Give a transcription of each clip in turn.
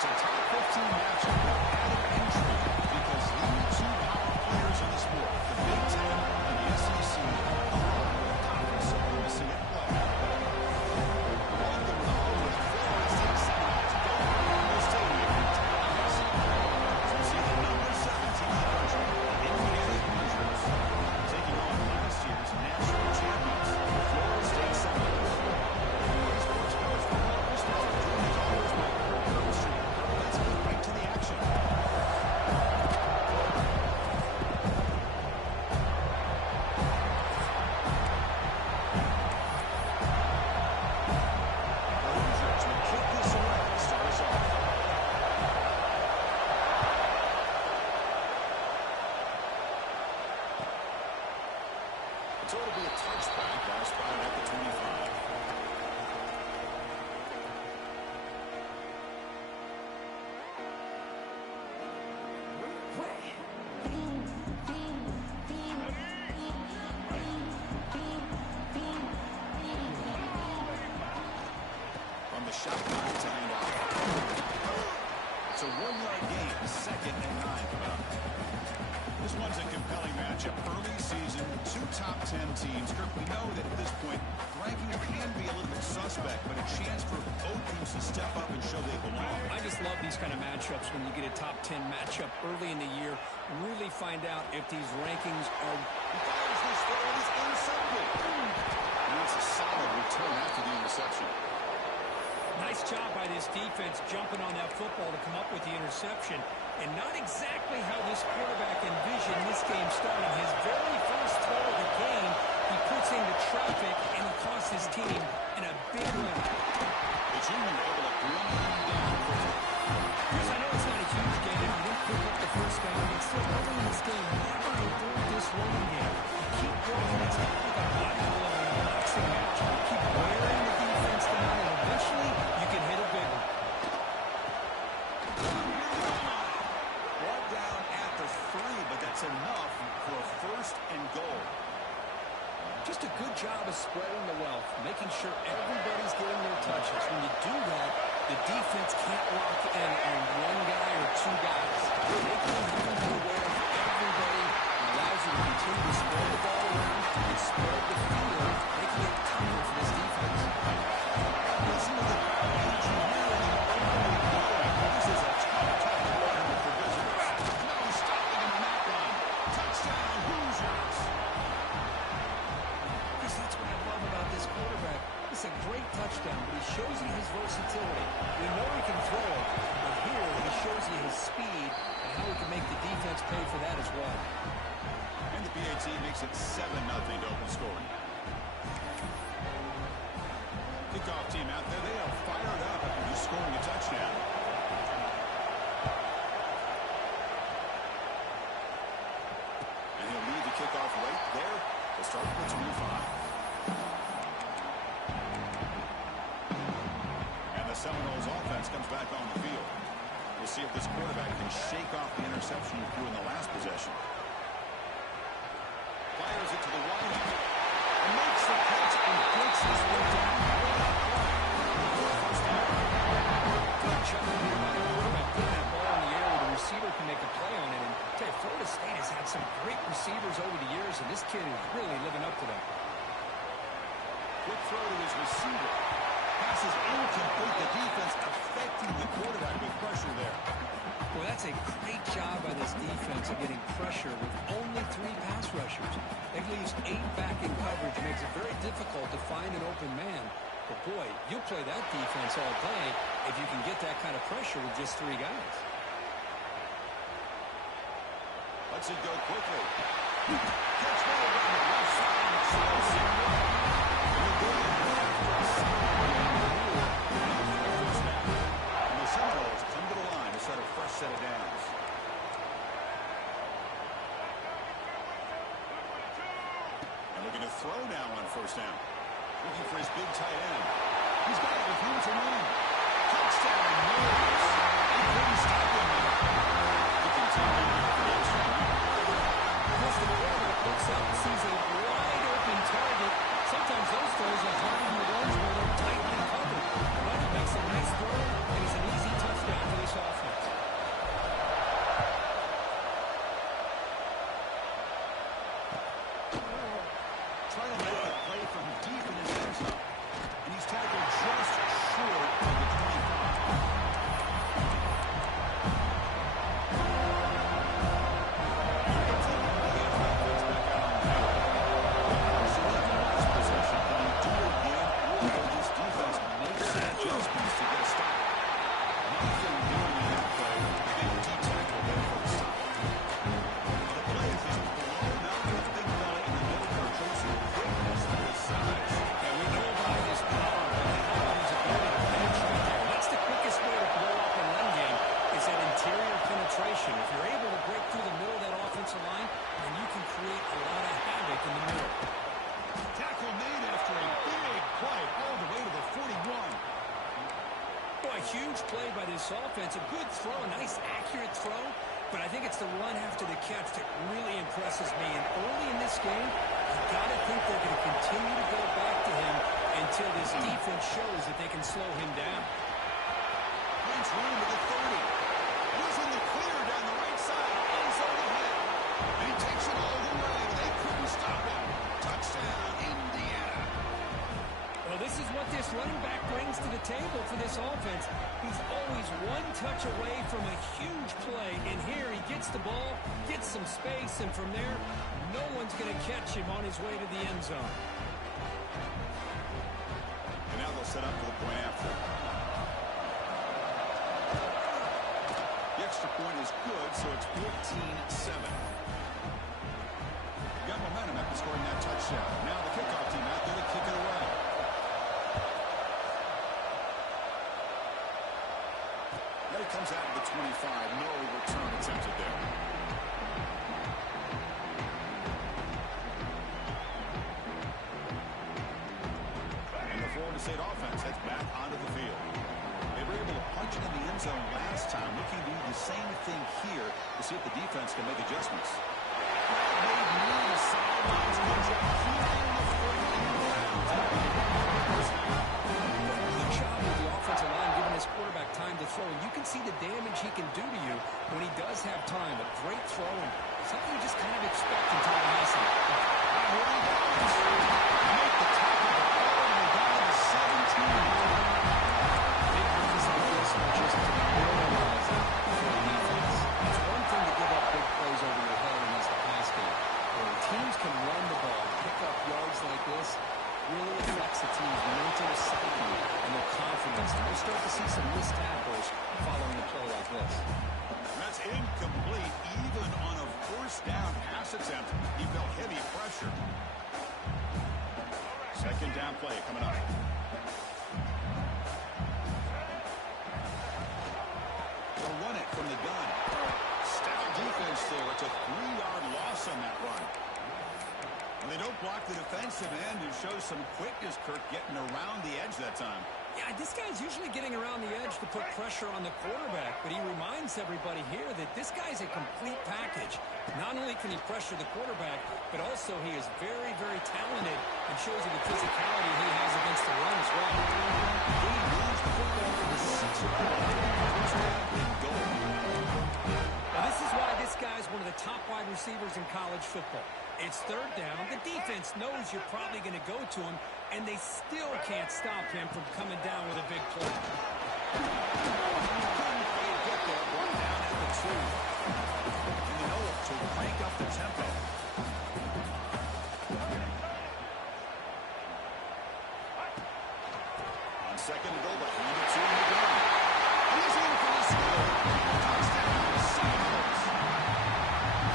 It's a top 15 matchup with added intrigue because the two power players in the sport, the Big Ten and the SEC, are conference supremacy at play. Welcome to the home of the Florida State Seminoles. Go Florida Stadium in Tallahassee. So we see the number 7 team in the country, the Indiana Hoosiers, taking on last year's national champions, the Florida State Seminoles. Sports coach for Local Star, joined as always by Kirk Street. Let's get right to the action. So it'll be a touchback. Ball spotted at the 25. From the shotgun to hand off. It's a 1-yard gain. 2nd and 9 coming up. This one's a compelling matchup. Early season, 2 top 10 teams. Kirk, we know that at this point, ranking can be a little bit suspect, but a chance for both teams to step up and show they belong. I just love these kind of matchups when you get a top 10 matchup early in the year. Really find out if these rankings are... He fires this throw and it's intercepted. And that's a solid return after the interception. Nice job by this defense jumping on that football to come up with the interception. And not exactly how this quarterback envisioned this game starting. His very first throw of the game, he puts into traffic, and he costs his team in a big win. The junior able to bring him down quickly. Chris, I know it's not a huge game. He didn't pick up the first down, but still early in this game, never avoid this running game. You keep going. It's not like a bodybuilding or a boxing match. You keep wearing the defense down, and eventually you can hit a big one. But that's enough for a 1st and goal. Just a good job of spreading the wealth, making sure everybody's getting their touches. When you do that, the defense can't lock in on one guy or 2 guys. Making them be aware of everybody allows you to continue to spread the ball around and spread the field, making it tougher for this defense. Listen to the crowd energy here in the opening quarter. This is a tough environment for visitors. No stopping him on that one. Touchdown, Hoosiers. Because that's what I love about this quarterback. It's a great touchdown, but he shows you his versatility. We know he can throw it, but here he shows you his speed and how he can make the defense pay for that as well. And the PAT makes it 7-0 to open scoring. Kickoff team out there, they are fired up after just scoring a touchdown. And he'll lead the kickoff right there to start with 25. And the Seminoles offense comes back on the field. We'll see if this quarterback can shake off the interception he threw in the last possession. Fires it to the wideout. And makes the catch and breaks this one down. Good job here by the quarterback putting that ball in the air where the receiver can make a play on it. And I tell you, Florida State has had some great receivers over the years, and this kid is really living up to that. Quick throw to his receiver. Pass is incomplete. The defense affecting the quarterback with pressure there. Well, that's a great job by this defense of getting pressure with only 3 pass rushers. That leaves 8 back in coverage, makes it very difficult to find an open man. But boy, you'll play that defense all day if you can get that kind of pressure with just 3 guys. Let's it go quickly. Catch ball on the left side. And the goal after a and the Seminoles come to the line to set a fresh set of downs. And looking to throw now on 1st down. Looking for his big tight end. He's got it with room to run. Touchdown, Mills. He couldn't stop him there. He continued for the extra point. As the quarterback looks up and sees a wide open target, sometimes those throws are harder than the ones where they're tightly covered. But he makes a nice throw, and it's an easy touchdown for this possession. If you're able to break through the middle of that offensive line, then you can create a lot of havoc in the middle. Tackle made after a big play all the way to the 41. Boy, a huge play by this offense. A good throw, a nice accurate throw. But I think it's the run after the catch that really impresses me. And early in this game, you got to think they're going to continue to go back to him until this defense shows that they can slow him down. Finds room to the 30. He's in the clear down the right side. Ends on the head. And he takes it all the way. They couldn't stop him. Touchdown, Indiana. Well, this is what this running back brings to the table for this offense. He's always one touch away from a huge play. And here he gets the ball, gets some space, and from there, no one's going to catch him on his way to the end zone. And now they'll set up for the point after. The extra point is good, so it's 14-7. Got momentum after scoring that touchdown. Now the kickoff team out there to kick it away. There he comes out of the 25. No return attempted there. And the Florida State offense heads back onto the field. They were able to punch it in the end zone last time. Looking to do the same thing here to see if the defense can make adjustments. Good job with the offensive line giving his quarterback time to throw. And you can see the damage he can do to you when he does have time. A great throw and something you just kind of expect in Tallahassee. Make the tackle, but they're down to 17. Big runs like this are just demoralizing for the defense. It's one thing to give up big plays over your head against the pass game. When teams can run the ball, pick up yards like this, really affects the team's mental psyche and their confidence. And we'll start to see some missed tackles following a play like this. That's incomplete. Even on a first down pass attempt, he felt heavy pressure. Second down play coming up. They'll run it from the gun. Stout defense there. It's a 3-yard loss on that run. They don't block the defensive end and show some quickness, Kirk, getting around the edge that time. Yeah, this guy's usually getting around the edge to put pressure on the quarterback, but he reminds everybody here that this guy's a complete package. Not only can he pressure the quarterback, but also he is very, very talented and shows you the physicality he has against the run as well. He moves the football to the 6-yard line. First down and goal. Now, this is why this guy's one of the top wide receivers in college football. It's third down. The defense knows you're probably going to go to him, and they still can't stop him from coming down with a big play. Get there, brought down at the 2. And they know to crank up the tempo. On second and goal, but 3-2 in the gun. He's in for the score. Touchdown, Seahawks.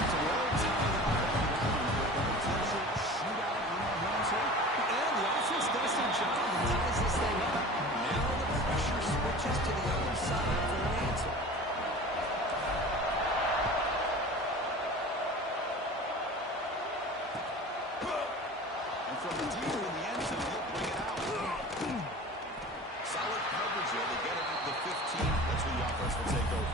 So the old tie potential shootout on our hands here. And the offense does their job and ties this thing up. Now the pressure switches to the other side for an answer. And from the deep in the end zone, he'll bring it out. Solid coverage there to get it at the 15. That's when the offense will take over.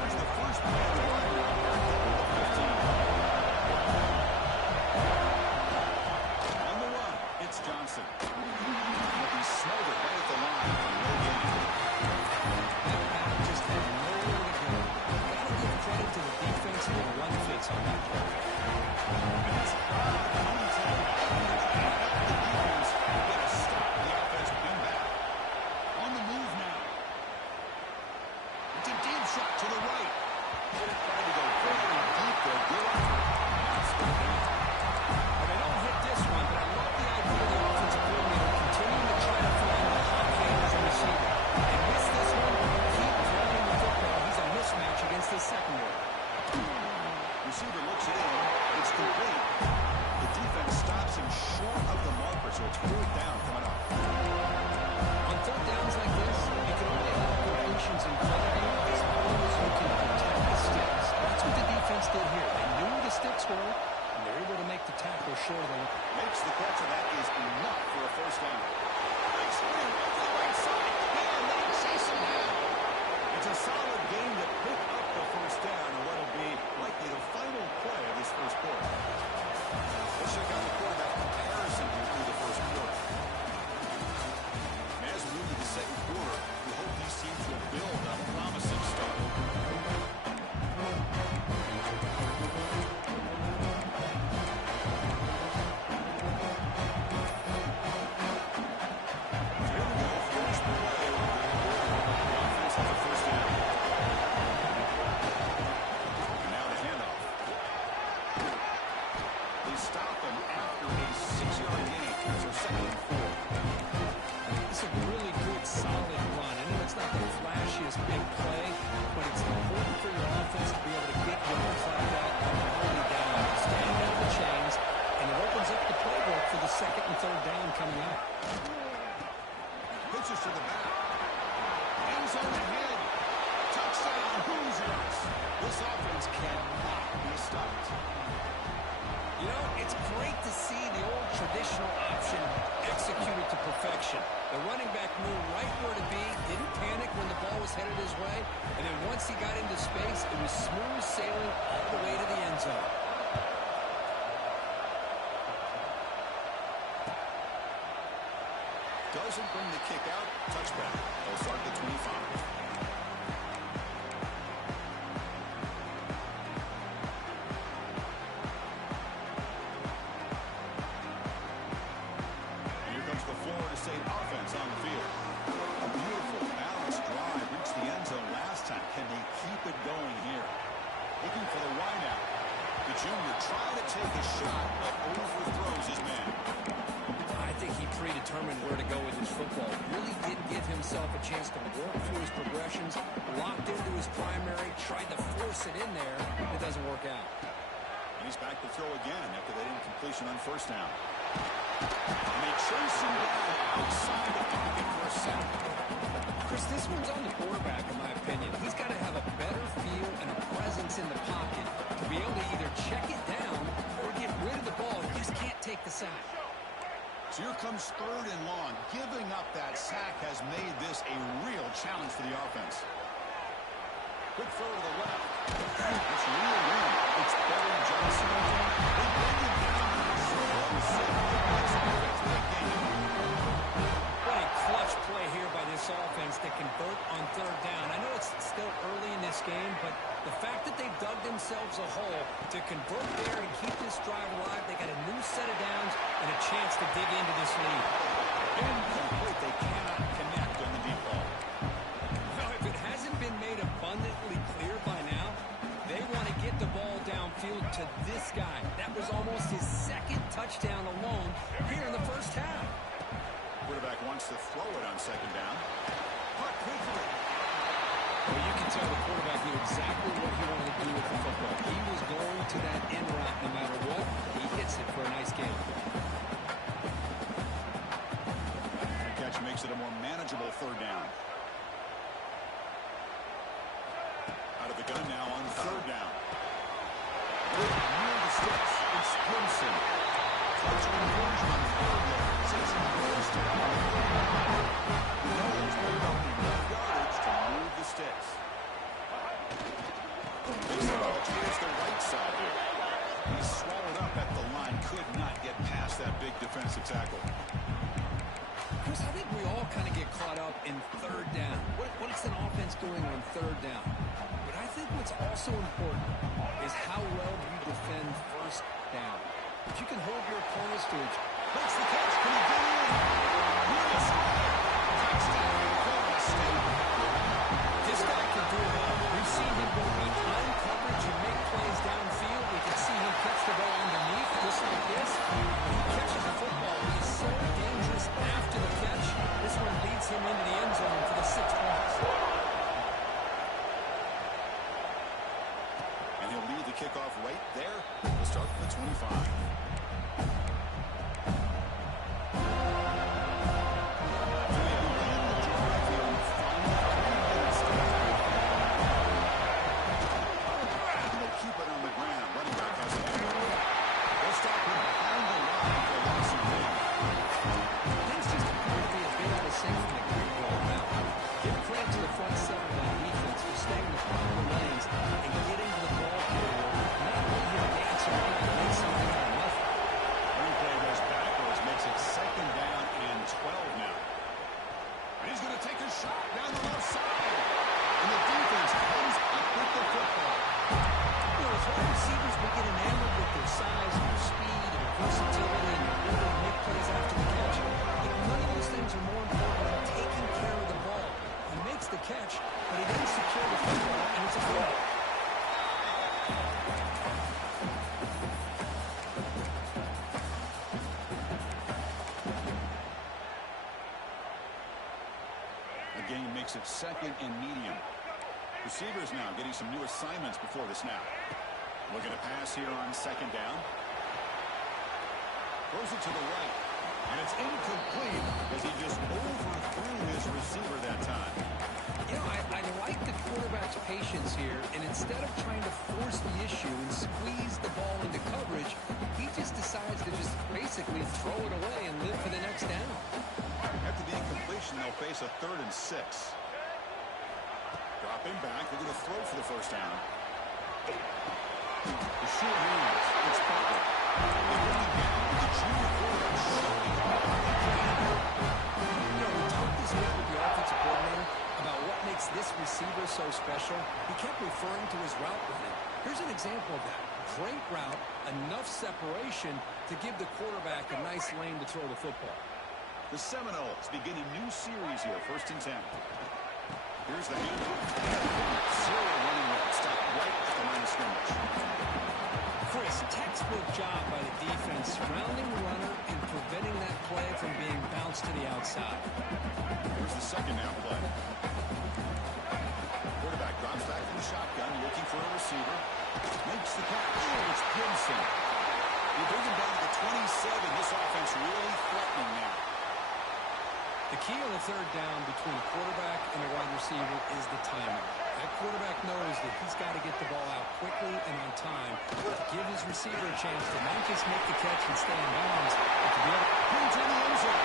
Here's the first play of the run. 15. On the run, it's Johnson. He smelled it right at the line. No gain. That back just had nowhere to go. Got to give credit to the defense and the run fits on that play. And that's commentary. The defense got to stop the offense and back. On the move now. It's a deep shot to the right. Trying to go very deep there. Good effort. Well, they don't hit this one, but I love the idea of the offensive coordinator continuing to try to find the hot hand as a receiver. And miss this one, keep throwing the football. He's a mismatch against this secondary. but it's important for your offense to be able to get yards like that on early down. Stand down the chains, and it opens up the playbook for the second and third down coming up. Pitches to the back. End zone ahead. Touchdown, Hoosiers. This offense cannot be stopped. You know, it's great to see the old traditional option executed to perfection. The running back knew right where to be, didn't panic when the ball was headed his way, and then once he got into space, it was smooth sailing all the way to the end zone. Doesn't bring the kick out. Touchback. They'll start at the 25. Junior trying to take a shot, but overthrows his man. I think he predetermined where to go with his football. Really didn't give himself a chance to work through his progressions. Locked into his primary, tried to force it in there. It doesn't work out. And he's back to throw again after that incompletion on first down. And they chase him down outside the pocket for a sack. Chris, this one's on the quarterback, in my opinion. He's got to have a better feel and a presence in the pocket to be able to either check it down or get rid of the ball. He just can't take the sack. So here comes third and long. Giving up that sack has made this a real challenge for the offense. Quick throw to the left. It's real room. It's Barry Johnson. They bring him down. What a clutch play here by this offense to convert on third down. I know it's still early in this game, but the fact that they've dug themselves a hole to convert there and keep this drive alive, they got a new set of downs and a chance to dig into this lead. Incomplete. They cannot connect on the deep ball. Well, if it hasn't been made abundantly clear by now, they want to get the ball downfield to this guy. That was almost his second touchdown alone here in the first half. Quarterback wants to throw it on second down. Caught quickly. Well, you can tell the quarterback knew exactly what he wanted to do with the football. He was going to that end route no matter what. He hits it for a nice gain. The catch makes it a more manageable third down. Out of the gun now on third down. Near the sticks. It's Clemson. Touch conversion on third down. Says he goes to Knowles will help enough yardage to move the sticks. Makes the ball towards the right side here. He's swallowed up at the line. Could not get past that big defensive tackle. Chris, I think we all kind of get caught up in third down. What is an offense doing on third down? But I think what's also important is how well you defend first down. If you can hold your opponents to it, makes the catch. Can he get in? Yes. Touchdown, Florida State. This guy can do it all. We've seen him go behind coverage and make plays downfield. We can see him catch the ball underneath, just like this. When he catches the football, he's so dangerous after the catch. This one leads him into the end zone for the 6 points. And he'll lead the kickoff right there. We'll start from the 25. Makes it second and medium. Receivers now getting some new assignments before the snap. Looking to pass here on second down. Throws it to the right. And it's incomplete as he just overthrew his receiver that time. You know, I like the quarterback's patience here, and instead of trying to force the issue and squeeze the ball into coverage, he just decides to just basically throw it away and live for the next down. After the incompletion, they'll face a 3rd and 6. Dropping back, they're going to throw for the first down. The short hands, it's Butler. They bring him down with the junior quarterback showing off. You know, we talked this week with the offensive coordinator about what makes this receiver so special. He kept referring to his route running. Here's an example of that. Great route, enough separation to give the quarterback a nice lane to throw the football. The Seminoles begin a new series here, 1st and 10. Here's the handoff. Zero running route, stop right at the line of scrimmage. Chris, textbook job by the defense, surrounding the runner and preventing that play from being bounced to the outside. Here's the second down play. Quarterback drops back from the shotgun, looking for a receiver. Makes the catch. Oh, it's Gibson. You bring him down to the 27. This offense really threatening now. The key on the 3rd down between a quarterback and a wide receiver is the timing. That quarterback knows that he's got to get the ball out quickly and on time to give his receiver a chance to not just make the catch and stay in bounds, but to be able to put into the end zone.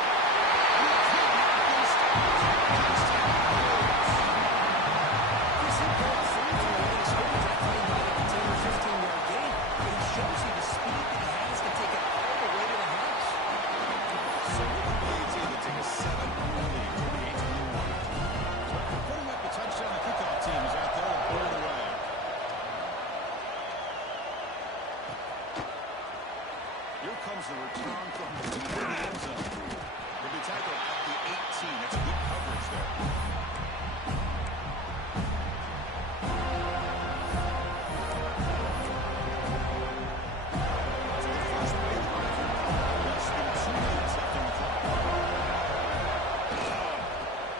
Chris, he broke free from the line of scrimmage. That might not have a 10 or 15-yard gain, but he shows you the speed that he has to take it all the way to the house. So it's able to take a 7-1 lead to the 18-1. Putting up the touchdown, the kickoff team is out there to put it away. Here comes the return from the end zone. He'll be tackled at the 18. That's good coverage there. So the first play of the run, less than 2 minutes left on the clock.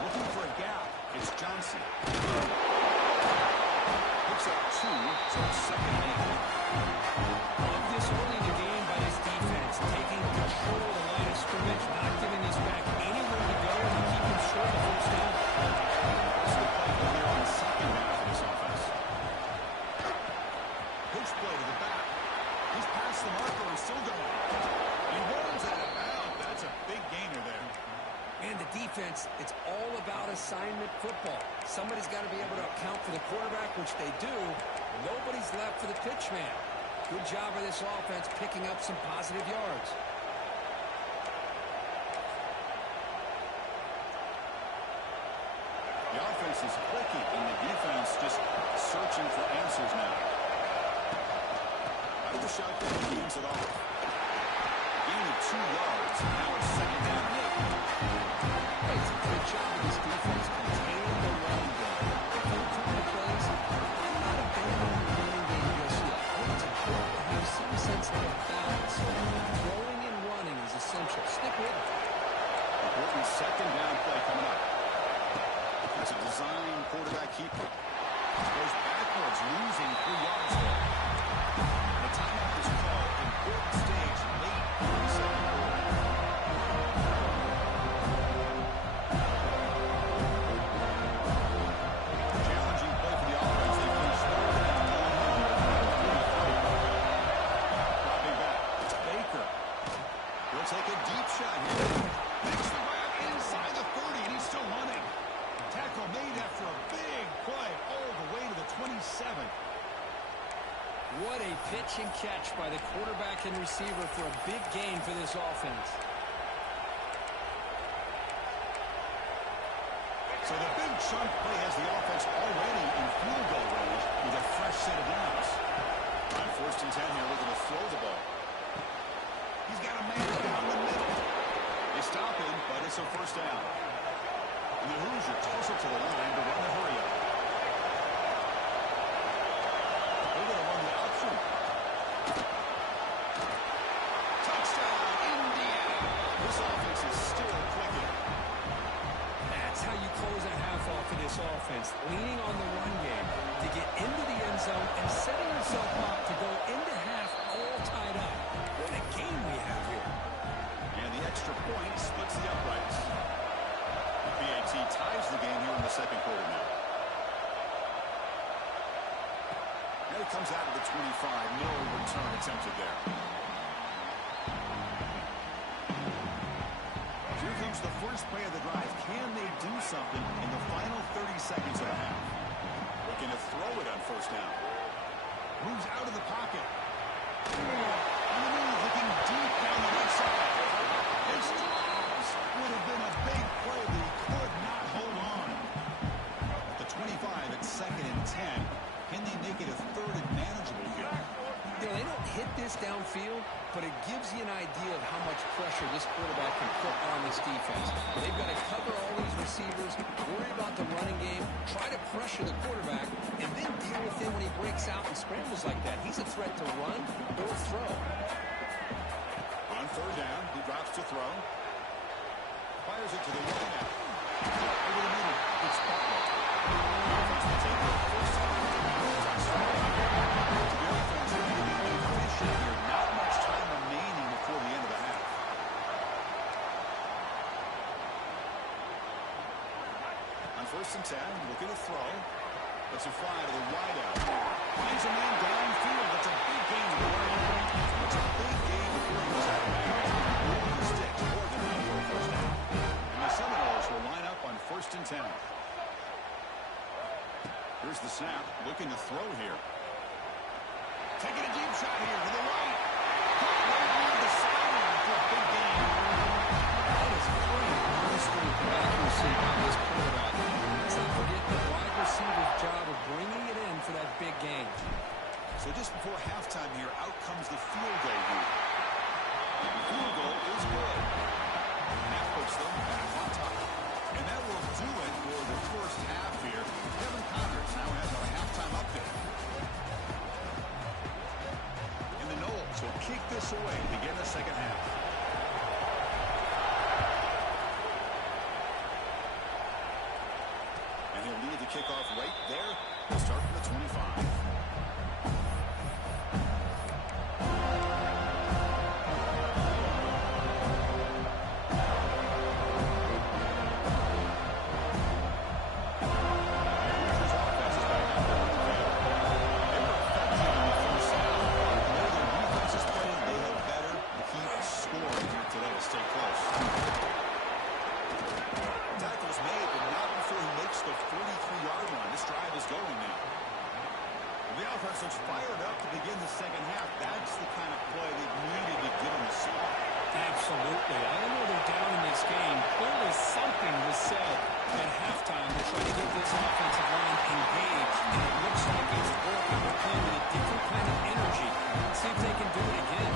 Looking for a gap. It's Johnson. Picks up 2, so it's 2nd and 8. Love this early in the game by this defense, taking control of the line of scrimmage, not giving this back anywhere to go, and keeping short of the first down. This is the play here on the second half of this offense. Pitch play to the back. He's past the marker and still going. He runs out of bounds. That's a big gainer there. And the defense, it's all about assignment football. Somebody's got to be able to account for the quarterback, which they do. Nobody's left for the pitch man. Good job by this offense picking up some positive yards. The offense is clicking, and the defense just searching for answers now. Out of the shotgun, he gains it off. Gain of 2 yards, and now it's 2nd down and 8. It's a good job of this defense containing the run game. Full time plays, I'm not abandoning the running game just yet. I think it's important to have some sense of balance. Throwing and running is essential. Stick with it. Important 2nd down play coming up. It's a design quarterback keeper. Goes backwards, losing 3 yards there. The timeout is called. Important stage late in the 2nd quarter. Challenging play for the offense. They finish 3rd and 1. Dropping back. It's Baker. He'll take a deep shot here. Makes the grab inside the 30, and he's still running. Tackle made after a big play all the way to the 27. What a pitch and catch by the quarterback and receiver for a big gain for this offense. So the big chunk play has the offense already in field goal range with a fresh set of downs. On 1st and 10 here, looking to throw the ball. He's got a man down the middle. They stop him, but it's a first down. And the Hoosiers toss it to the line to run the hurry-up. They're going to run the option. Touchdown, Indiana. This offense is still clicking. That's how you close a half off of this offense. Leaning on the run game. he comes out of the 25. No return attempted there. Here comes the first play of the drive. Can they do something in the final 30 seconds of the half? Looking to throw it on first down. Moves out of the pocket. On the move, looking deep down the right side. His drops would have been a big play, but he could not hold on. At the 25, it's 2nd and 10. Can they make it a 3rd and manageable here? You know, they don't hit this downfield, but it gives you an idea of how much pressure this quarterback can put on this defense. They've got to cover all these receivers, worry about the running game, try to pressure the quarterback, and then deal with him when he breaks out and scrambles like that. He's a threat to run or throw. On 3rd down, he drops to throw. Fires it to the right now. Over the middle, it's Butler. Offense will take their first touchdown. The offense is going to be efficient here. Not much time remaining before the end of the half. On 1st and 10, looking to throw. Let's a fly to the wide out. Finds a man downfield. That's a big gain for him. It's a big gain for him. He's out of bounds. More the sticks. More than enough for a first down. And the Seminoles will line up on 1st and 10. Here's the snap. Looking to throw here. Taking a deep shot here to the right. Caught right around the sideline for a big gain. That is great artistry and accuracy by this quarterback. Let's not forget the wide receiver's job of bringing it in for that big gain. So just before halftime here, out comes the field goal here. The field goal is good. And that puts them back on top. And that will do it for the first half here. Kevin Connors now has our halftime update. And the Noles will kick this away to begin the second half. And he'll lead the kickoff right there. He'll start from the 25. Looks fired up to begin the second half. That's the kind of play they've needed to get on the spot. Absolutely. I don't know they're down in this game. Clearly something was said at halftime to try to get this offensive line engaged, and it looks like it's working. They're playing with a different kind of energy. Let's see if they can do it again.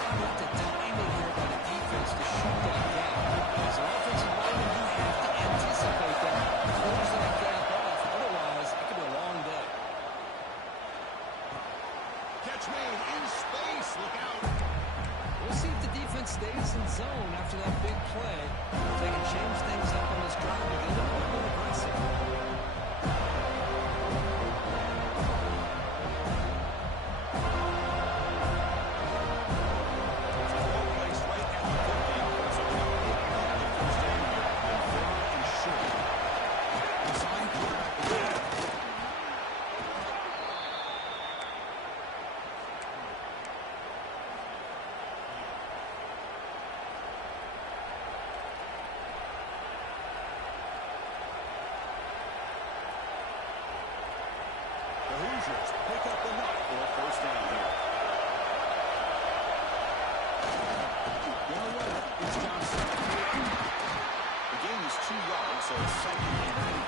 How about the timing here by the defense to shoot that gap? As an offensive lineman, you have to anticipate that, close that gap off. Otherwise, it could be a long day. Catch made in space. Look out. We'll see if the defense stays in zone after that big play. If they can change things up on this drive to get a little bit more aggressive. Pick up the nut for a first down here. You know what? It's Johnson. The gain is 2 yards, so it's 2nd and 8.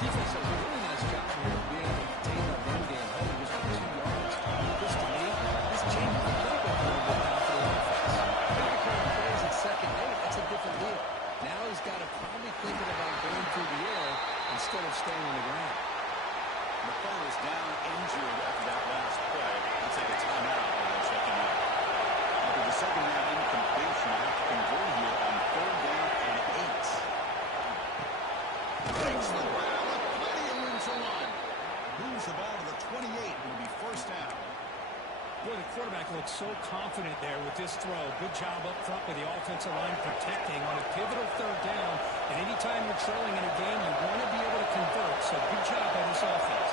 Defense does a really nice job here of being able to contain that run game. Holding just for 2 yards. This, to me, this changes the playbook a little bit now for the offense. Every time he plays at 2nd and 8, that's a different deal. Now he's got to probably thinking about going through the air instead of staying on the ground. The player is down injured after that last play. They'll take a timeout while they're checking out. After the second down incompletion, they have to convert here on 3rd down and 8. Takes the grab with plenty of room to run. Moves the ball to the 28. It'll be first down. Boy, the quarterback looks so confident there with this throw. Good job up front with the offensive line protecting on a pivotal 3rd down. And anytime you're trailing in a game, you want to be able to convert. So good job by this offense.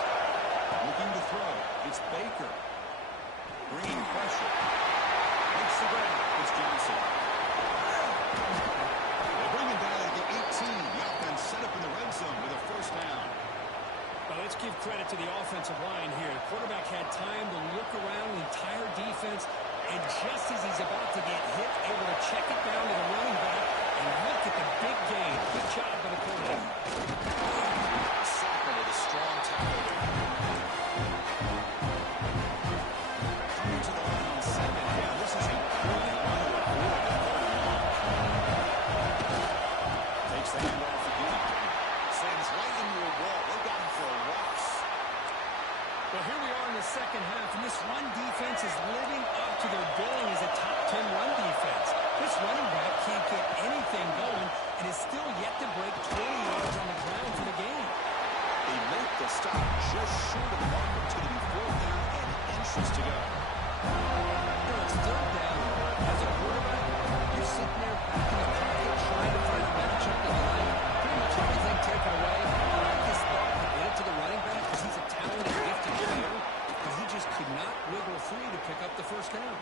give credit to the offensive line here. The quarterback had time to look around the entire defense, and just as he's about to get hit, able to check it down to the running back, and look at the big gain. Good job by the quarterback. Soccer with a strong tackle there. Coming to the line on second. Yeah, this is a really takes the handoff again. Sends right into a wall. They got him for a loss. Well, here we are in the second half, and this run defense is living up to their billing as a top 10 run defense. This running back can't get anything going and is still yet to break 20 yards on the ground for the game. They make the stop just short of the marker to the 4th down and inches to go. It's 3rd down. As a quarterback, you're sitting there back in the pocket trying to find a matchup that you like. Pretty much everything taken away. I like this thought to get it to the running back because he's a talented, gifted player, but he just could not wiggle free to pick up the first down.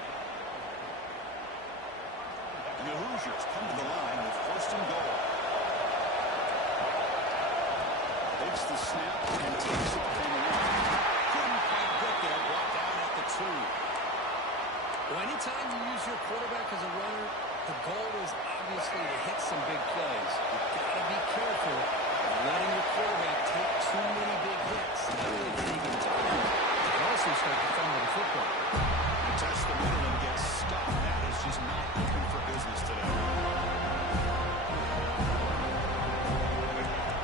The Hoosiers come to the line with 1st and goal. Takes the snap and takes it from the line. Couldn't quite get there. Brought down at the 2. Well, anytime you use your quarterback as a runner, the goal is obviously to hit some big plays. You've got to be careful of letting your quarterback take too many big hits. Not only can he get tired, he can also start to fumble the football. He tests the middle and gets stopped. That is just not open for business today.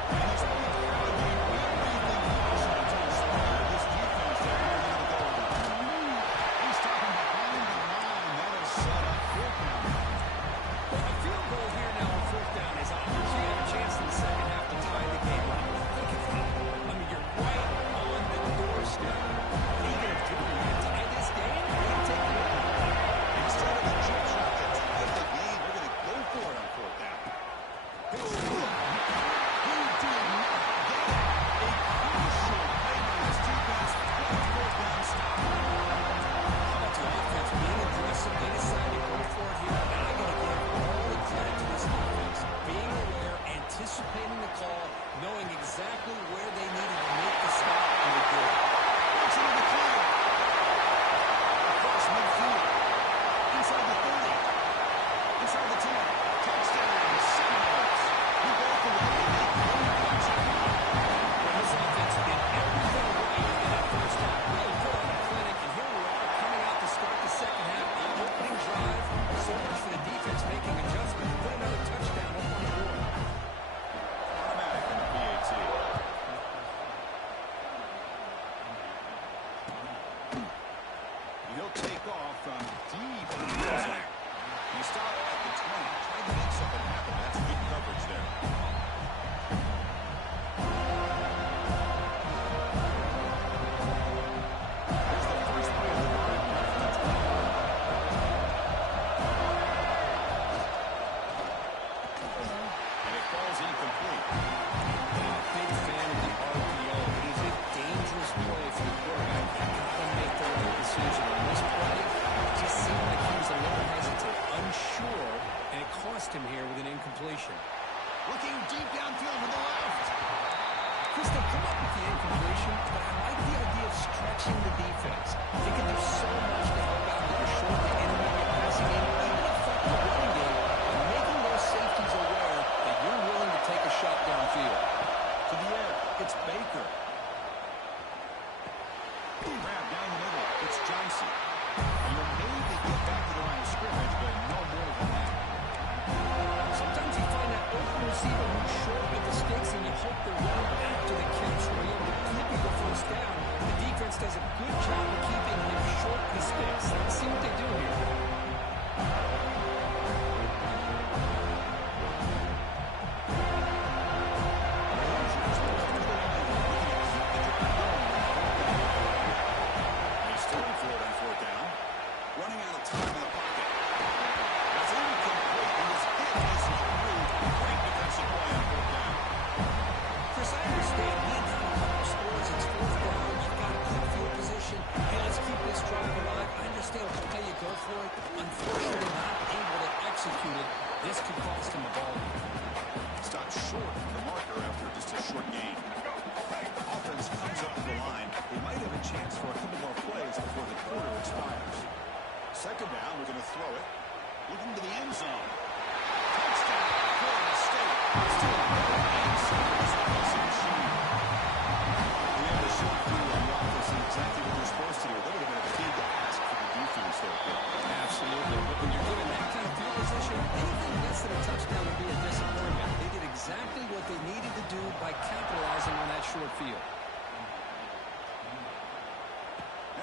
And he's playing crowdly. Everything possible to inspire this defense there near the goal line. He's stopping behind the line. That is set up 4th down. Well, a field goal here now on 4th down is obvious. You have a chance in the second half to tie the game up. Think of that. I mean, you're right on the doorstep. What are you going to do? You're going to tie this game? You're going to take it out? Instead of a chip shot to tie the game, they're going to go for it on 4th down. He did not get a crucial play by this defense for a 4th down stop. How about the offense being aggressive? They decided to go for it here. And I got to give all the credit to this defense. Being aware, anticipating the call, knowing exactly where they needed to make the stop, and they did. It's into the clear. Across midfield. Inside the 30. Inside the 10. Touchdown, Seminoles. We broke the way to make one touchdown. Well, this offense did everything right in that first half. Really put on a clinic, and here we are coming out to start the second half. The opening drive, so much for the defense making adjustments. Put another touchdown up on the board. Automatic in the PAT. He'll take off from deep in the end zone. He stopped at the 20. Tried to make something happen. That's good coverage there. There's the first play of the drive. And it falls incomplete. Big fan of the RPO. It is a dangerous play for the quarterback. You gotta make the right decision on this play. It just seemed like he was a little hesitant, unsure, and it cost him here with an incompletion. Looking deep downfield to the left. Chris, they come up with the incompletion, but I like the idea of stretching the defense. Thinking there's so much to help out with your short to intermediate passing game, even effective running game, and making those safeties aware that you're willing to take a shot downfield. To the air, it's Baker. Grab down the middle, it's Johnson. And you'll maybe get back to the line of scrimmage, but no more than that. Sometimes you find that open receiver who's short with the sticks, and you hope they're running after the catch or able to clip you the first down. The defense does a good job of keeping him short with the sticks. Let's see what they do here. He's throwing for it on 4th down. Running out of time in the pocket. That's incomplete. He was hit as he threw. Great defensive play on 4th down. Chris, I understand being down a couple scores, it's 4th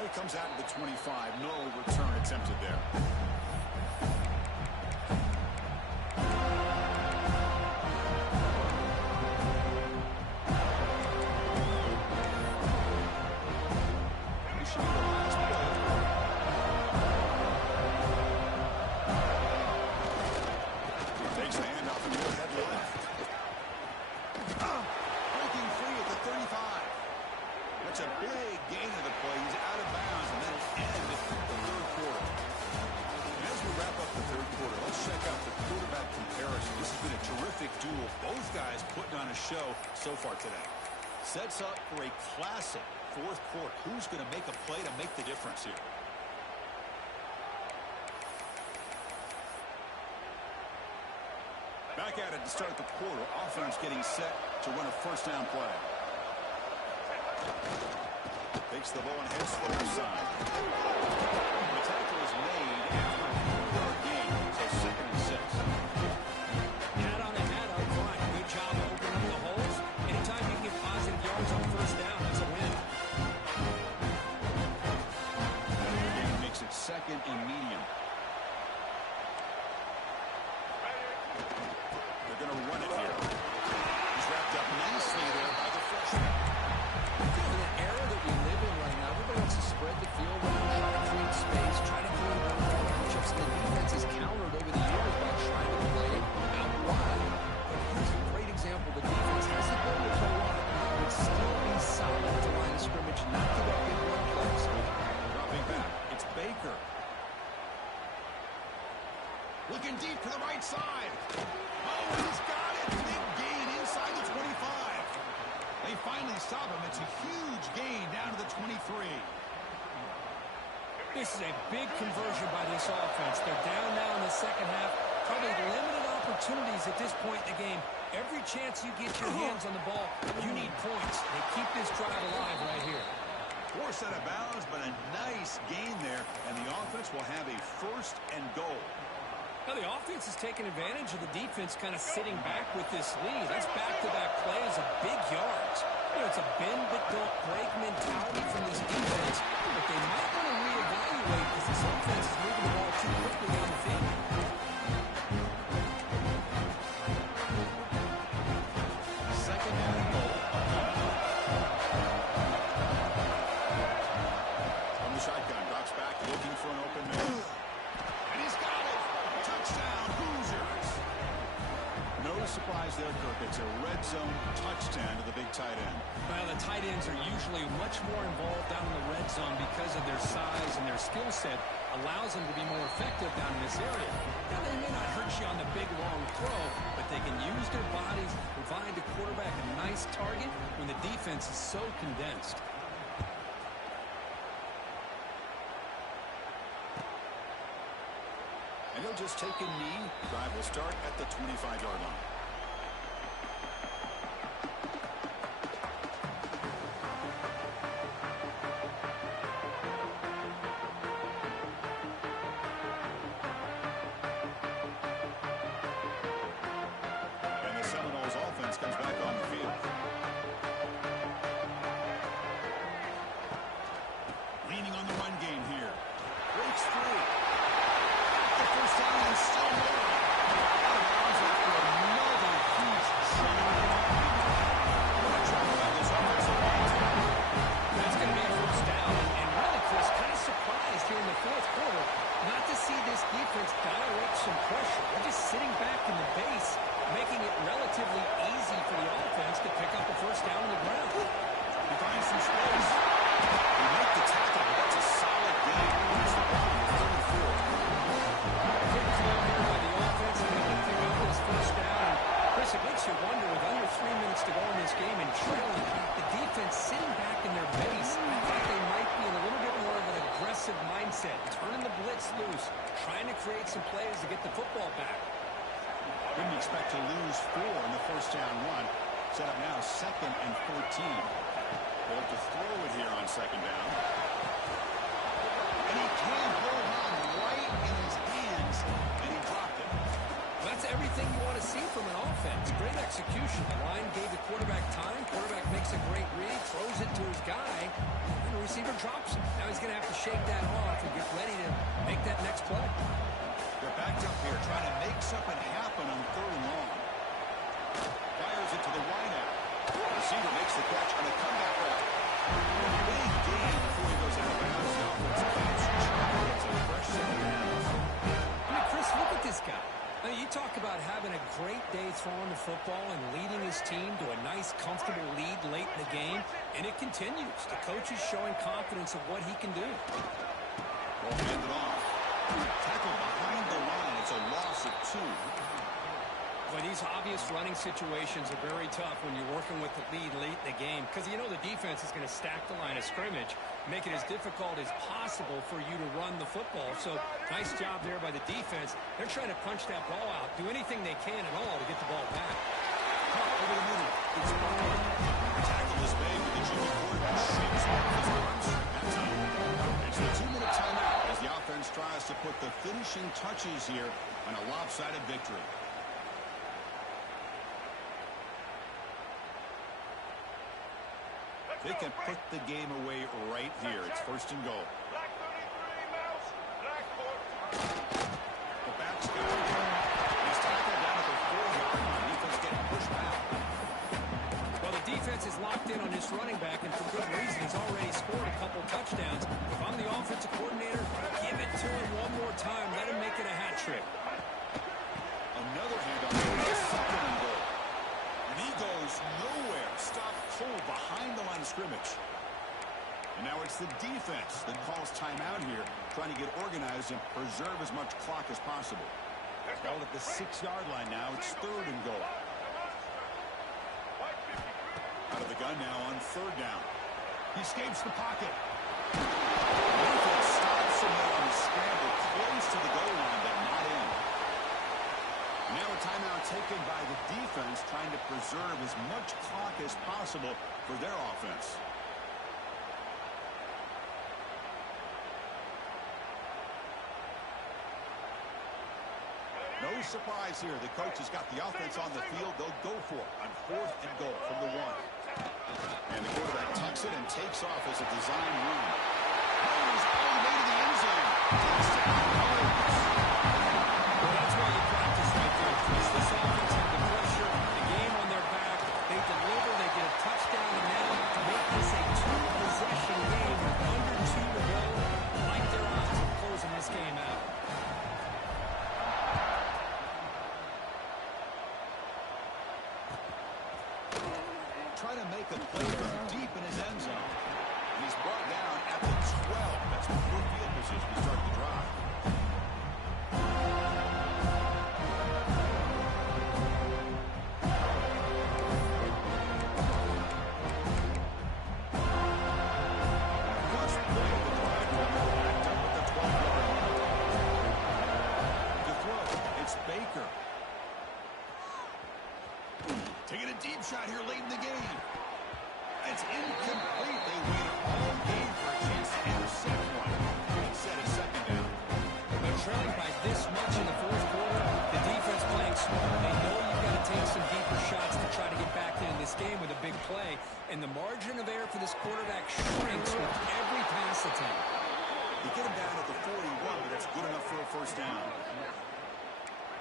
Now he comes out to the 25. No return attempted there. That's a big gain of the play. He's out of bounds, and that'll end the third quarter. And as we wrap up the third quarter, let's check out the quarterback comparison. This has been a terrific duel. Both guys putting on a show so far today. Sets up for a classic fourth quarter. Who's going to make a play to make the difference here? Back at it to start the quarter. Offense getting set to run a first down play. Takes the ball and heads for the side. The tackle is made after a 4-yard gain. So 2nd and 6. Hat on the head up front. Good job opening up the holes. Anytime you can get positive yards on first down, that's a win. Gain makes it 2nd and medium. They're going to run it here. He's wrapped up nicely there by the freshman. Spread the field around, try to create space, try to create matchups. The defense is countered over the years by trying to play out wide. But here's a great example. The defense has the ability to run, but still be solid at the line of scrimmage, not give up in one place. Dropping back, it's Baker. Looking deep to the right side. Oh, he's got it. Big gain inside the 25. They finally stop him. It's a huge gain down to the 23. This is a big conversion by this offense. They're down now in the second half. Probably limited opportunities at this point in the game. Every chance you get your hands on the ball, you need points. They keep this drive alive right here. Forced out of bounds, but a nice gain there. And the offense will have a 1st and goal. Now the offense is taking advantage of the defense kind of sitting back with this lead. That's back-to-back plays of big yards. You know, it's a bend but don't break mentality from this defense, but they might want to reevaluate because this offense is moving the ball too quickly down the field. Second and goal. From the shotgun, drops back, looking for an open man. And he's got it! Touchdown, Hoosiers! No surprise there, Kirk. It's a red zone touchdown to the big tight end. Well, the tight ends are usually much more involved down in the red zone because of their size and their skill set allows them to be more effective down in this area. Now, they may not hurt you on the big, long throw, but they can use their bodies, provide the quarterback a nice target when the defense is so condensed. And he'll just take a knee. Drive will start at the 25-yard line. And the Seminoles offense comes back on the field. Leaning on the run game here. Breaks through. First down and still more. Out of bounds after another huge chunk. That's going to be a first down. And really, Chris, kind of surprised here in the fourth quarter not to see this defense dial up some pressure. They're just sitting back in the base, making it relatively easy for the offense to pick up a first down on the ground. He finds some space. He makes the tackle, but that's a solid game. It's the ball on 34. Good call here by the offense, and they can pick up this first down. Chris, it makes you wonder, with under 3 minutes to go in this game and trailing, the defense sitting back in their base. I thought they might be in a little bit more of an aggressive mindset, turning the blitz loose, trying to create some plays to get the football back. Didn't expect to lose 4 in the first down run. Set up now 2nd and 14. They'll have to throw it here on 2nd down. And he can hold on right in his hands, and he dropped it. That's everything you want to see from an offense. Great execution. The line gave the quarterback time. Quarterback makes a great read, throws it to his guy. And receiver drops him. Now he's going to have to shake that off and get ready to make that next play. They're backed up here trying to make something happen on 3rd and long. Fires it to the wideout. Receiver makes the catch on a comeback route. Big gain before he goes out of bounds. The offensive catch. It's a fresh set of hands. I mean, Chris, look at this guy. I mean, you talk about having a great day throwing the football and leading his team to a nice, comfortable lead late in the game, and it continues. The coach is showing confidence of what he can do. Well, hand it off. Tackle behind the line. It's a loss of 2. Well, these obvious running situations are very tough when you're working with the lead late in the game because you know the defense is going to stack the line of scrimmage, make it as difficult as possible for you to run the football. So nice job there by the defense. They're trying to punch that ball out, do anything they can at all to get the ball back. Over the middle. It's ball. Tackle is made with the junior quarterback shakes off his arms. That time. It's the 2-minute timeout as the offense tries to put the finishing touches here on a lopsided victory. They can put the game away right here. It's 1st and goal. The back's got it. He's tackled down at the 4-yard line. Defense getting pushed back. Well, the defense is locked in on this running back, and for good reason. He's already scored a couple touchdowns. If I'm the offensive coordinator, give it to him one more time. Let him make it a hat trick. Another handoff. It's 2nd and goal. And he goes nowhere. Stop cold behind the line of scrimmage. And now it's the defense that calls timeout here, trying to get organized and preserve as much clock as possible. Ball at the 6-yard line now. It's 3rd and goal. Out of the gun now on 3rd down. He escapes the pocket. Defense stops him there on the scramble, close to the goal line, but not in. Now a timeout taken by the defense, trying to preserve as much clock as possible for their offense. No surprise here. The coach has got the offense on the field. They'll go for it on 4th and goal from the 1. And the quarterback tucks it and takes off as a design run. Goes all the way to the end zone. Touchdown, Colts. Well, that's why you practice right there, Chris. This offense had the pressure, the game on their back. They deliver, they get a touchdown, and now make this a 2-possession game with under 2 to go. I like their odds of closing this game out. Trying to make a play from deep in his end zone. And he's brought down at the 12. That's poor field position to start the drive. First play of the drive backed up at the 12-yard line. To throw, it's Baker. Taking a deep shot here late in the game. It's incomplete. They waited all game for a chance to intercept one. Instead of 2nd down. But trailing by this much in the 4th quarter, the defense playing smart. They know you've got to take some deeper shots to try to get back into this game with a big play. And the margin of error for this quarterback shrinks with every pass attempt. They get him down at the 41, but that's good enough for a 1st down.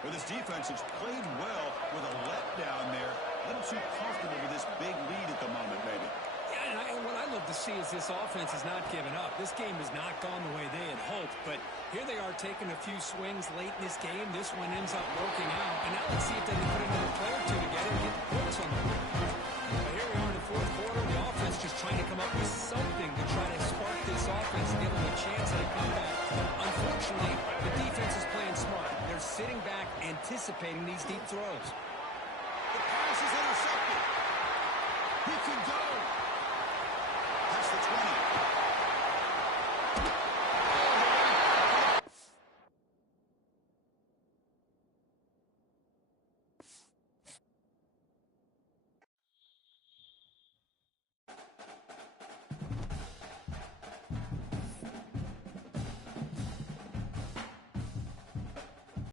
But this defense has played well with a letdown there. A little too comfortable with this big lead at the moment, maybe. Yeah, and what I love to see is this offense has not given up. This game has not gone the way they had hoped, but here they are taking a few swings late in this game. This one ends up working out, and now let's see if they can put another play or two together and get the points on the board. But here we are in the 4th quarter. The offense just trying to come up with something to try to spark this offense and give them a chance at a comeback. Unfortunately, the defense is playing smart. They're sitting back, anticipating these deep throws. The pass is intercepted. He can go.